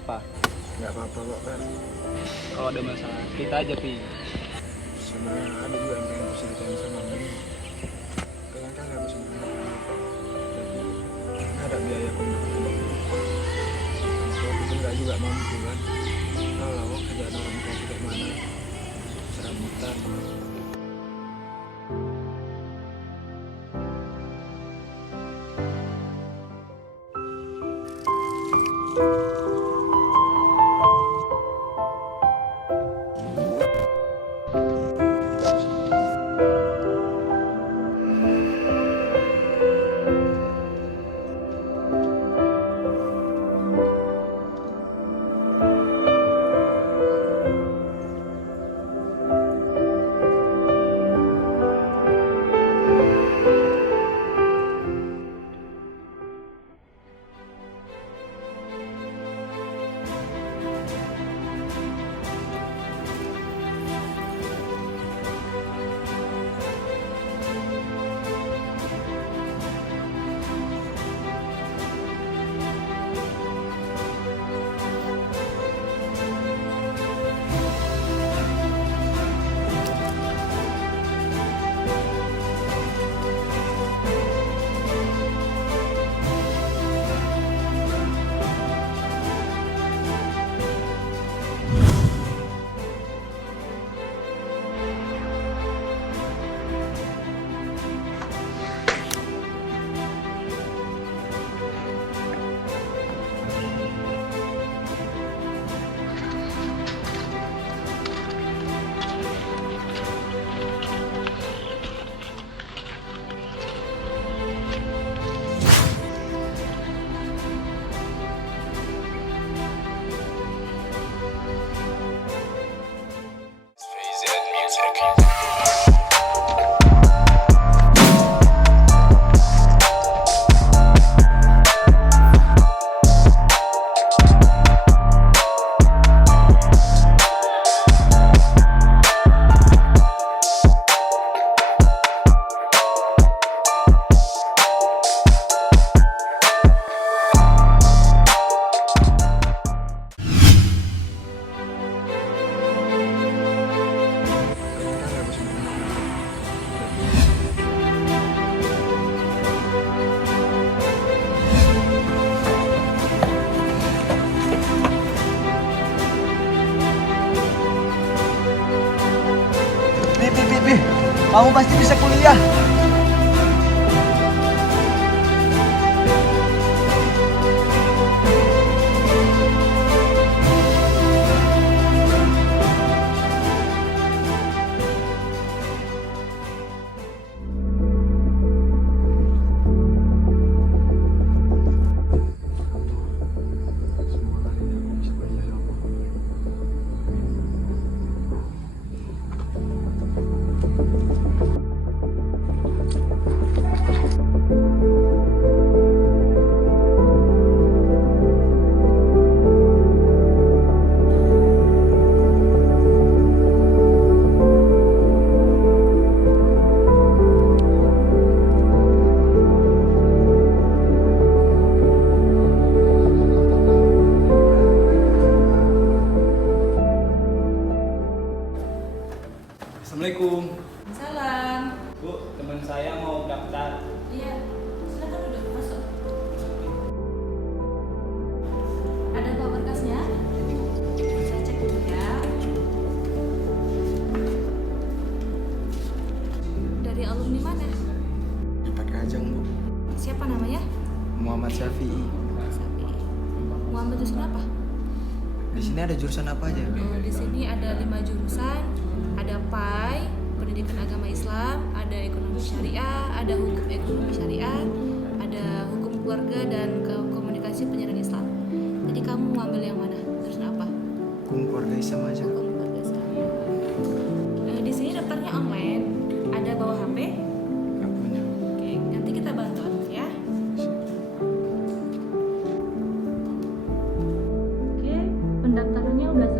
apa-apa. Nggak apa-apa kok kan. Kalau ada masalah, cerita aja, Pi. Sebenarnya ada juga yang pengen aku ceritain sama kamu. Pengen kali aku sebenarnya. Tapi nggak ada biaya untuk aku pun nggak juga mampu kan. Kalau kerjaan orang tua aku kayak mana, serabutan. Kamu pasti bisa kuliah. Semua kali aku bisa kuliah ya Allah. Assalamualaikum. Salam. Bu, teman saya mau daftar. Iya, silakan duduk masuk. Ada bawa berkasnya? Saya cek dulu ya. Dari alumni mana? Empat Kajang, Bu. Siapa namanya? Muhammad Syafi'i. Sapi. Muhammad jurusan apa? Di sini ada jurusan apa aja? Di sini ada 5 jurusan. Ada PAI, Pendidikan Agama Islam, ada Ekonomi Syariah, ada Hukum Ekonomi Syariah, ada Hukum Keluarga dan Komunikasi Penyiaran Islam. Jadi kamu mau ambil yang mana? Jurusan apa? Hukum keluarga Islam aja. Hukum Keluarga Islam. Di sini daftarnya online. Ada bawa HP? Nggak punya. Oke, nanti kita bantu ya. Oke, pendaftarannya udah